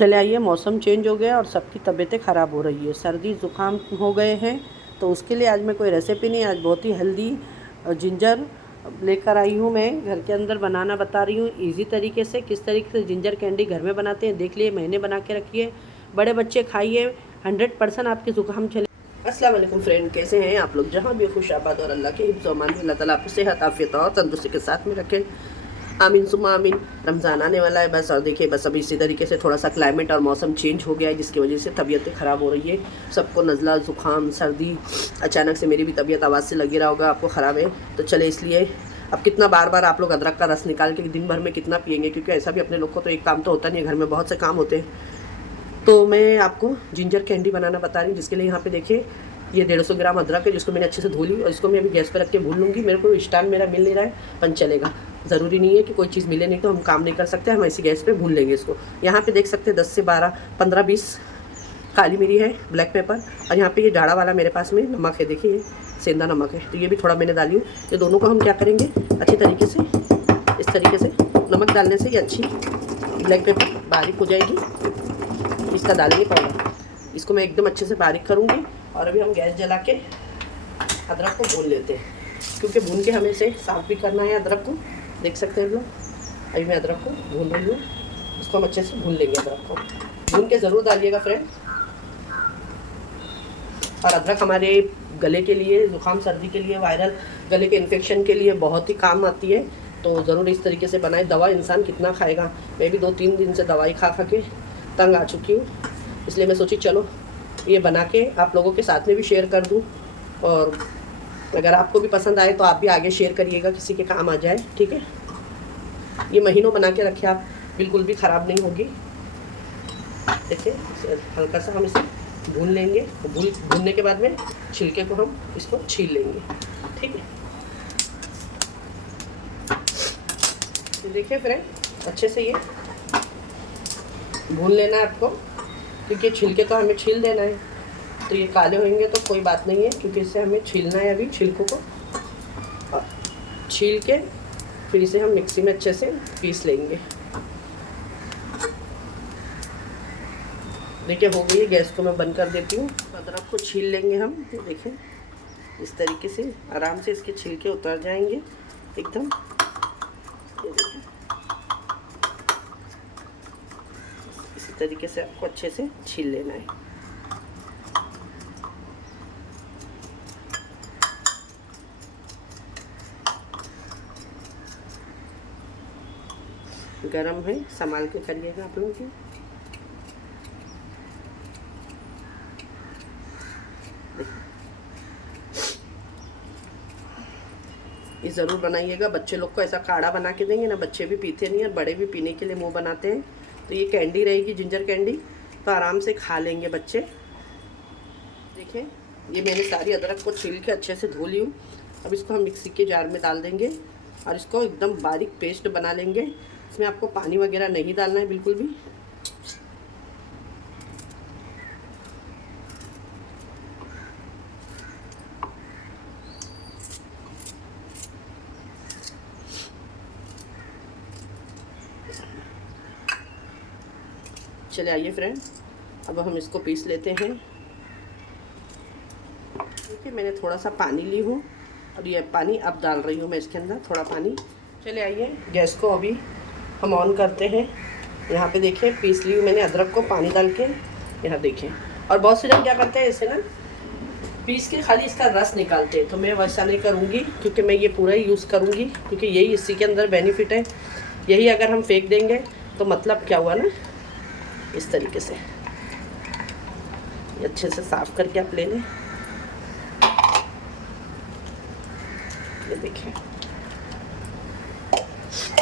चले आइए, मौसम चेंज हो गया और सबकी तबीयतें ख़राब हो रही है, सर्दी ज़ुकाम हो गए हैं। तो उसके लिए आज मैं कोई रेसिपी नहीं, आज बहुत ही हेल्दी जिंजर लेकर आई हूँ। मैं घर के अंदर बनाना बता रही हूँ इजी तरीके से। किस तरीके से जिंजर कैंडी घर में बनाते हैं देख लिए, मैंने बना के रखी है। बड़े बच्चे खाइए, 100% आपके ज़ुकाम चले। अस्सलाम वालेकुम फ्रेंड, कैसे हैं आप लोग? जहाँ भी खुश आबाद और अल्लाह के हिफ्ज़ व अमान में, अल्लाह ताला आपको सेहत आफियत और तंदुरुस्ती के साथ में रखे। आमीन सुम्मा आमीन। रमज़ान आने वाला है बस, और देखिए बस अभी इसी तरीके से थोड़ा सा क्लाइमेट और मौसम चेंज हो गया है, जिसकी वजह से तबीयतें ख़राब हो रही है। सबको नज़ला ज़ुकाम सर्दी, अचानक से मेरी भी तबीयत आवाज़ से लगी रहा होगा आपको ख़राब है। तो चले, इसलिए अब कितना बार बार आप लोग अदरक का रस निकाल के दिन भर में कितना पियेंगे, क्योंकि ऐसा भी अपने लोग को तो एक काम तो होता नहीं है, घर में बहुत से काम होते हैं। तो मैं आपको जिंजर कैंडी बनाना बता रही हूँ, जिसके लिए यहाँ पे देखिए ये 150 ग्राम अदरक है, जिसको मैंने अच्छे से धो ली, और इसको मैं अभी गैस पर रख के भून लूँगी। मेरे को स्टैंड मेरा मिल नहीं रहा है, पन चलेगा, ज़रूरी नहीं है कि कोई चीज़ मिले, नहीं तो हम काम नहीं कर सकते। हम ऐसी गैस पे भून लेंगे इसको। यहाँ पे देख सकते हैं 10 से 12, 15, 20 काली मिरी है, ब्लैक पेपर, और यहाँ पे ये जाड़ा वाला मेरे पास में नमक है, देखिए ये सेंधा नमक है, तो ये भी थोड़ा मैंने डाली हूँ। ये दोनों को हम क्या करेंगे, अच्छी तरीके से इस तरीके से नमक डालने से ये अच्छी ब्लैक पेपर बारीक हो जाएगी। इसका डालेंगे पाउडर, इसको मैं एकदम अच्छे से बारीक करूँगी। और अभी हम गैस जला के अदरक को भून लेते हैं, क्योंकि भून के हमें से साफ़ भी करना है अदरक को। देख सकते हैं हम लोग, अभी मैं अदरक को भून रही हूँ, इसको हम अच्छे से भून लेंगे। अदरक को भून के ज़रूर डालिएगा फ्रेंड। और अदरक हमारे गले के लिए, ज़ुकाम सर्दी के लिए, वायरल गले के इन्फेक्शन के लिए बहुत ही काम आती है। तो ज़रूर इस तरीके से बनाए। दवा इंसान कितना खाएगा, मैं भी 2-3 दिन से दवाई खा खा के तंग आ चुकी हूँ, इसलिए मैं सोची चलो ये बना के आप लोगों के साथ में भी शेयर कर दूँ। और अगर आपको भी पसंद आए तो आप भी आगे शेयर करिएगा, किसी के काम आ जाए, ठीक है। ये महीनों बना के रखे आप, बिल्कुल भी ख़राब नहीं होगी। देखिए हल्का सा हम इसे भून लेंगे, भूनने के बाद में छिलके को हम इसको छील लेंगे, ठीक है। तो देखिए फ्रेंड, अच्छे से ये भून लेना है आपको, क्योंकि छिलके तो हमें छील देना है। तो ये काले होंगे तो कोई बात नहीं है, क्योंकि इसे हमें छीलना है अभी, छिलकों को। और छील के फिर इसे हम मिक्सी में अच्छे से पीस लेंगे। देखिए हो गई है, गैस को मैं बंद कर देती हूँ। अदरक को छील लेंगे हम, देखिए इस तरीके से आराम से इसके छिलके उतर जाएंगे एकदम। ये देखिए इसी तरीके से आपको अच्छे से छील लेना है। गरम है, संभाल के करिएगा आप लोग। ये ज़रूर बनाइएगा, बच्चे लोग को ऐसा काढ़ा बना के देंगे ना, बच्चे भी पीते नहीं और बड़े भी पीने के लिए मुंह बनाते हैं। तो ये कैंडी रहेगी, जिंजर कैंडी, तो आराम से खा लेंगे बच्चे। देखिए ये मैंने सारी अदरक को छील के अच्छे से धो ली हूँ। अब इसको हम मिक्सी के जार में डाल देंगे और इसको एकदम बारीक पेस्ट बना लेंगे। इसमें आपको पानी वगैरह नहीं डालना है बिल्कुल भी। चले आइए फ्रेंड, अब हम इसको पीस लेते हैं। देखिए मैंने थोड़ा सा पानी ली हूँ, और ये पानी अब डाल रही हूँ मैं इसके अंदर, थोड़ा पानी। चले आइए, गैस को अभी हम ऑन करते हैं। यहाँ पे देखिए पीस ली हूँ मैंने अदरक को पानी डाल के, यहाँ देखिए। और बहुत से लोग क्या करते हैं, इसे ना पीस के खाली इसका रस निकालते हैं, तो मैं वैसा नहीं करूँगी, क्योंकि मैं ये पूरा ही यूज़ करूँगी, क्योंकि यही इसी के अंदर बेनिफिट है। यही अगर हम फेंक देंगे तो मतलब क्या हुआ ना। इस तरीके से अच्छे से साफ़ करके आप ले लें। ये देखिए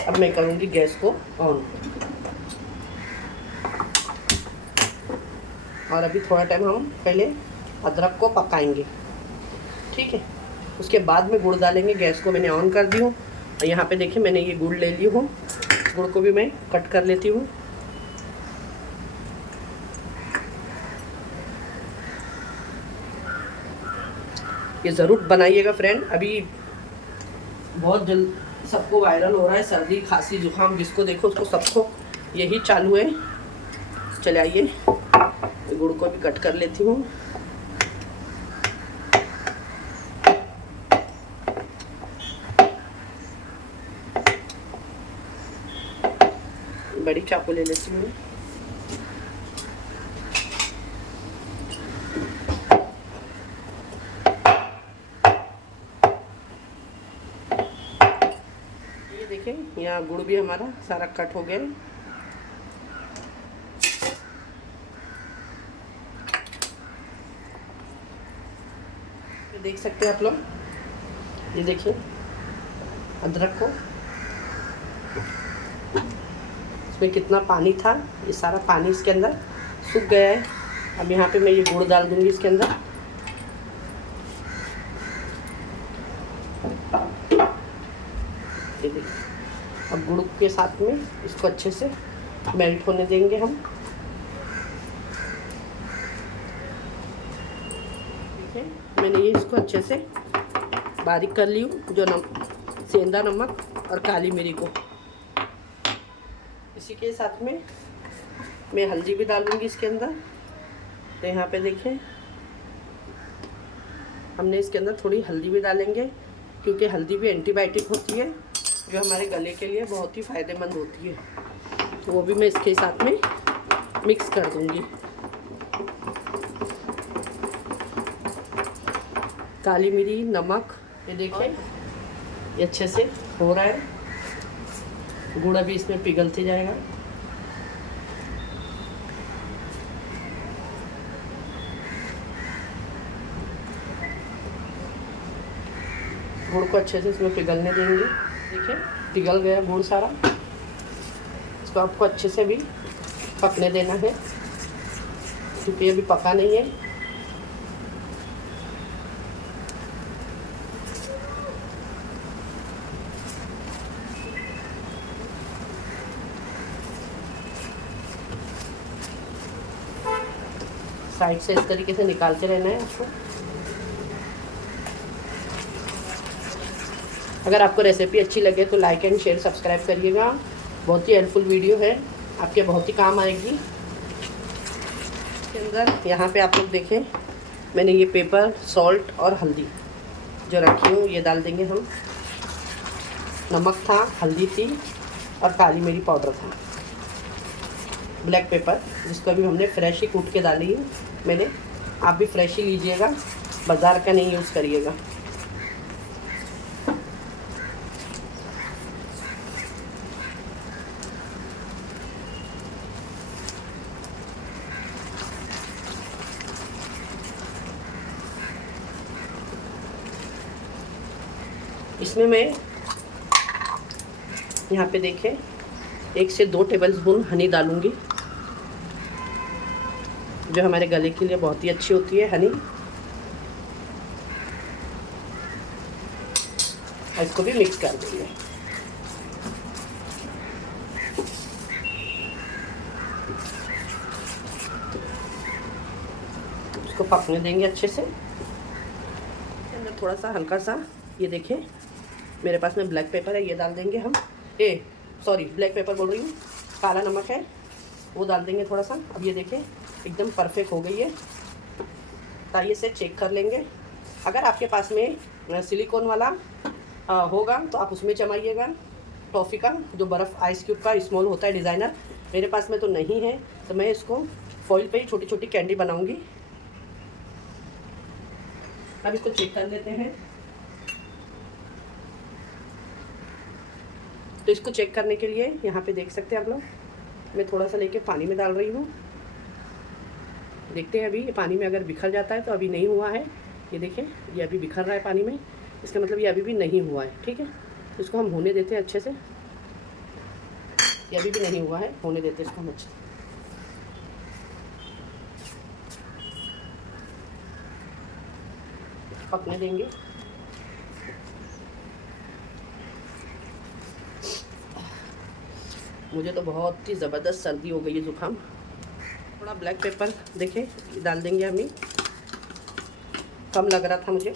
अब मैं करूँगी गैस को ऑन, और अभी थोड़ा टाइम हम पहले अदरक को पकाएंगे, ठीक है। उसके बाद में गुड़ डालेंगे। गैस को मैंने ऑन कर दी हूँ, और यहाँ पे देखिए मैंने ये गुड़ ले ली हूँ। गुड़ को भी मैं कट कर लेती हूँ। ये ज़रूर बनाइएगा फ्रेंड। अभी बहुत जल्द सबको वायरल हो रहा है, सर्दी खांसी जुकाम, जिसको देखो उसको सबको यही चालू है। चले आइए गुड़ को भी कट कर लेती हूँ। बड़ी चाकू ले लेती हूँ। ये देखें, यहाँ गुड़ भी हमारा सारा कट हो गया। देख सकते हैं आप लोग, ये देखिए अदरक को, इसमें कितना पानी था, ये सारा पानी इसके अंदर सूख गया है। अब यहाँ पे मैं ये गुड़ डाल दूंगी इसके अंदर। ये देखिए, अब गुड़ के साथ में इसको अच्छे से मेल्ट होने देंगे हम। मैंने ये इसको अच्छे से बारीक कर ली हूँ, जो सेंधा नमक और काली मिर्ची को। इसी के साथ में मैं हल्दी भी डालूंगी इसके अंदर। तो यहाँ पे देखें, हमने इसके अंदर थोड़ी हल्दी भी डालेंगे, क्योंकि हल्दी भी एंटीबायोटिक होती है, जो हमारे गले के लिए बहुत ही फ़ायदेमंद होती है। तो वो भी मैं इसके साथ में मिक्स कर दूँगी। काली मिर्ची, नमक, ये देखें ये अच्छे से हो रहा है। गुड़ अभी इसमें पिघलते जाएगा। गुड़ को अच्छे से इसमें पिघलने देंगे। देखिए पिघल गया गुड़ सारा। इसको आपको अच्छे से भी पकने देना है, क्योंकि अभी पका नहीं है। साइड से इस तरीके से निकालते रहना है आपको। अगर आपको रेसिपी अच्छी लगे तो लाइक एंड शेयर सब्सक्राइब करिएगा। बहुत ही हेल्पफुल वीडियो है, आपके बहुत ही काम आएगी। इसके अंदर यहाँ पे आप लोग देखें, मैंने ये पेपर, सॉल्ट और हल्दी जो रखी हूँ ये डाल देंगे हम। नमक था, हल्दी थी और काली मिर्ची पाउडर था। ब्लैक पेपर, जिसको अभी हमने फ्रेश ही कूट के डाली है मैंने। आप भी फ्रेश ही लीजिएगा, बाज़ार का नहीं यूज़ करिएगा। इसमें मैं यहाँ पे देखें 1 से 2 टेबलस्पून हनी डालूँगी, जो हमारे गले के लिए बहुत ही अच्छी होती है हनी। और इसको भी मिक्स कर देंगे। इसको पकने देंगे अच्छे से। अंदर थोड़ा सा हल्का सा, ये देखें मेरे पास में ब्लैक पेपर है, ये डाल देंगे हम। ब्लैक पेपर बोल रही हूँ, काला नमक है, वो डाल देंगे थोड़ा सा। अब ये देखें एकदम परफेक्ट हो गई है। ताइए से चेक कर लेंगे। अगर आपके पास में सिलिकॉन वाला होगा तो आप उसमें जमाइएगा, टॉफ़ी का जो बर्फ़ आइस क्यूब का स्मॉल होता है डिज़ाइनर। मेरे पास में तो नहीं है, तो मैं इसको फॉइल पे ही छोटी छोटी कैंडी बनाऊंगी। अब इसको चेक कर लेते हैं। तो इसको चेक करने के लिए यहाँ पे देख सकते हैं आप लोग, मैं थोड़ा सा लेके पानी में डाल रही हूँ। देखते हैं अभी ये पानी में अगर बिखर जाता है तो अभी नहीं हुआ है। ये देखें ये अभी बिखर रहा है पानी में, इसका मतलब ये अभी भी नहीं हुआ है। ठीक है, तो इसको हम होने देते हैं अच्छे से। ये अभी भी नहीं हुआ है, होने देते हैं इसको हम अच्छे से। पकने देंगे। मुझे तो बहुत ही ज़बरदस्त सर्दी हो गई है, ज़ुकाम। थोड़ा ब्लैक पेपर देखें डाल देंगे हम ही, कम लग रहा था मुझे,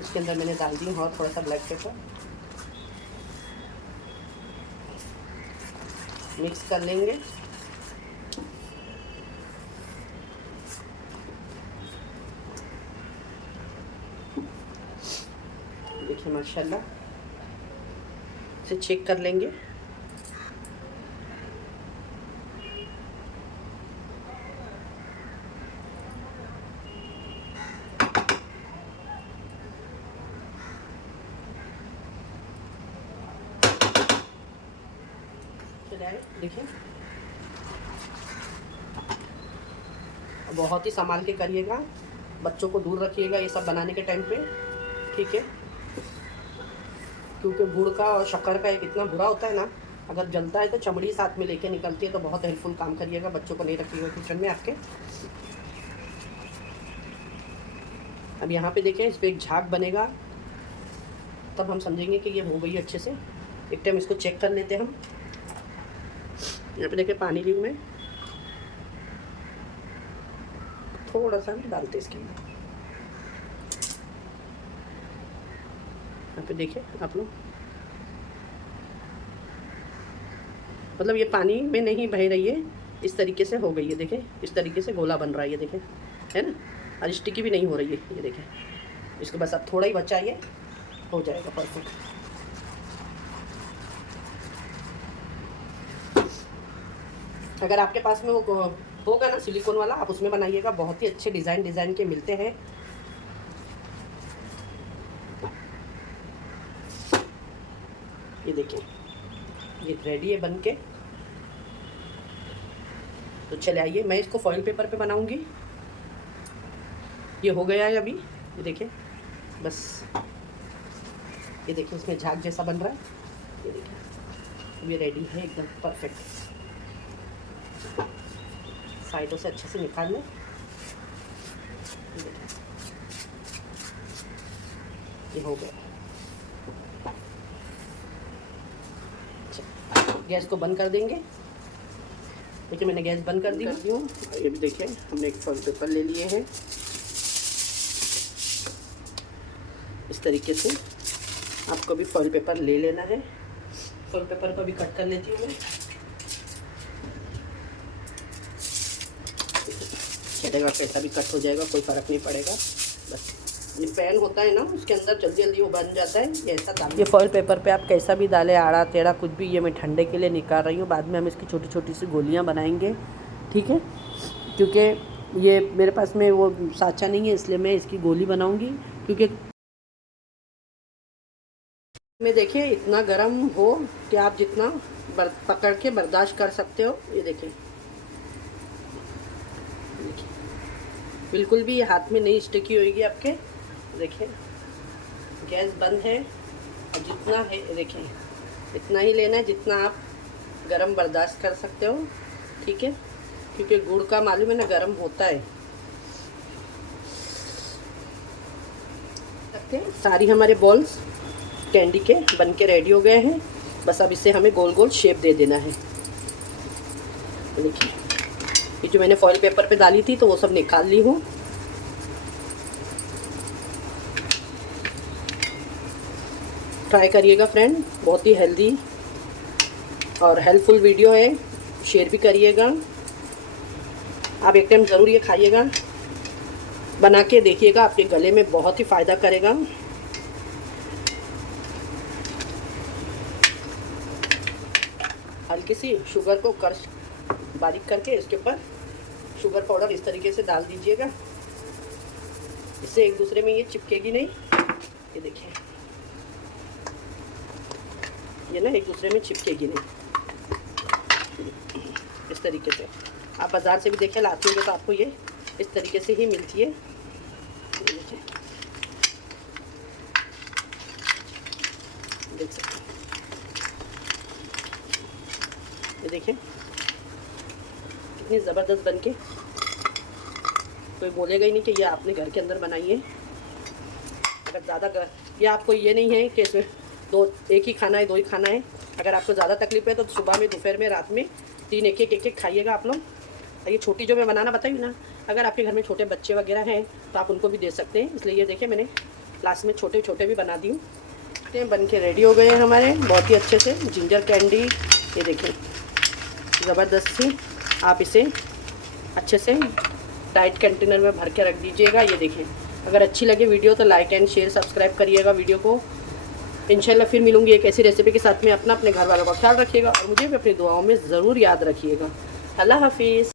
इसके अंदर मैंने डाल दी और थोड़ा सा ब्लैक पेपर। मिक्स कर लेंगे देखें माशाल्लाह, इसे चेक कर लेंगे। देखिए, बहुत ही संभाल के करिएगा, बच्चों को दूर रखिएगा ये सब बनाने के टाइम पे, ठीक है। क्योंकि गुड़ का और शक्कर का एक इतना बुरा होता है ना, अगर जलता है तो चमड़ी साथ में लेके निकलती है, तो बहुत हेल्पफुल काम करिएगा, बच्चों को नहीं रखिएगा किचन में आपके। अब यहाँ पे देखें, इस पर एक झाग बनेगा, तब हम समझेंगे कि ये हो गई अच्छे से। एक टाइम इसको चेक कर लेते हैं हम। यहाँ पे देखिए पानी ली हूँ मैं, थोड़ा सा डालते इसके अंदर। यहाँ पे देखिए आप लोग, मतलब ये पानी में नहीं बह रही है, इस तरीके से हो गई है। देखें इस तरीके से गोला बन रहा है, ये देखें, है ना, और स्टिकी भी नहीं हो रही है, ये देखें। इसको बस अब थोड़ा ही बचा, ये हो जाएगा परफेक्ट। अगर आपके पास में वो होगा ना सिलिकॉन वाला, आप उसमें बनाइएगा, बहुत ही अच्छे डिज़ाइन के मिलते हैं। ये देखिए, ये रेडी है बन के। तो चले आइए, मैं इसको फॉइल पेपर पे बनाऊंगी। ये हो गया है अभी, ये देखिए, बस ये देखिए इसमें झाग जैसा बन रहा है, ये देखिए, ये रेडी है एकदम परफेक्ट। साइडों से अच्छे से निकाल लें, ये हो गया। गैस को बंद कर देंगे। देखिए मैंने गैस बंद कर दी हूँ। ये भी देखिए, हमने एक फॉइल पेपर ले लिए हैं, इस तरीके से आपको भी फॉइल पेपर ले लेना है। फॉइल पेपर को भी कट कर लेती हूँ मैं। चलेगा, कैसा भी कट हो जाएगा, कोई फ़र्क नहीं पड़ेगा। बस ये पैन होता है ना, उसके अंदर जल्दी जल्दी वो बन जाता है। ये ऐसा डाल, ये फॉइल पेपर पे आप कैसा भी डालें, आड़ा टेढ़ा कुछ भी। ये मैं ठंडे के लिए निकाल रही हूँ, बाद में हम इसकी छोटी छोटी सी गोलियाँ बनाएंगे, ठीक है। क्योंकि ये मेरे पास में वो साँचा नहीं है, इसलिए मैं इसकी गोली बनाऊँगी। क्योंकि में देखिए इतना गर्म हो कि आप जितना पकड़ के बर्दाश्त कर सकते हो। ये देखिए, बिल्कुल भी ये हाथ में नहीं स्टिकी होगी आपके। देखिए गैस बंद है, और जितना है देखिए इतना ही लेना है जितना आप गरम बर्दाश्त कर सकते हो, ठीक है। क्योंकि गुड़ का मालूम है ना, गरम होता है। सारी हमारे बॉल्स कैंडी के बन के रेडी हो गए हैं। बस अब इसे हमें गोल गोल शेप दे देना है। देखिए ये जो मैंने फॉइल पेपर पे डाली थी, तो वो सब निकाल ली हूँ। ट्राई करिएगा फ्रेंड, बहुत ही हेल्दी और हेल्पफुल वीडियो है, शेयर भी करिएगा। आप एक टाइम ज़रूर ये खाइएगा, बना के देखिएगा, आपके गले में बहुत ही फ़ायदा करेगा। हल्की सी शुगर को क्रश बारीक करके इसके ऊपर शुगर पाउडर इस तरीके से डाल दीजिएगा, इससे एक दूसरे में ये चिपकेगी नहीं। ये देखिए, ये ना एक दूसरे में चिपकेगी नहीं। इस तरीके से आप बाज़ार से भी देखे लाते होंगे, तो आपको ये इस तरीके से ही मिलती है। देख सकते हैं, ये देखिए कितनी ज़बरदस्त बनके, कोई बोलेगा ही नहीं कि ये आपने घर के अंदर बनाई है। अगर ज़्यादा ये आपको ये नहीं है कि इसमें एक ही खाना है, 2 ही खाना है। अगर आपको ज़्यादा तकलीफ है तो सुबह में, दोपहर में, रात में 3 एक खाइएगा आप लोग। ये छोटी जो मैं बनाना बताई ना, अगर आपके घर में छोटे बच्चे वगैरह हैं तो आप उनको भी दे सकते हैं। इसलिए ये देखिए मैंने लास्ट में छोटे छोटे भी बना दी हूँ। बन के रेडी हो गए हैं हमारे बहुत ही अच्छे से जिंजर कैंडी। ये देखिए ज़बरदस्त सी। आप इसे अच्छे से टाइट कंटेनर में भर के रख दीजिएगा। ये देखिए, अगर अच्छी लगे वीडियो तो लाइक एंड शेयर सब्सक्राइब करिएगा वीडियो को। इंशाल्लाह फिर मिलूँगी एक ऐसी रेसिपी के साथ में। अपने घर वालों का ख्याल रखिएगा और मुझे भी अपनी दुआओं में ज़रूर याद रखिएगा। अल्लाह हाफिज़।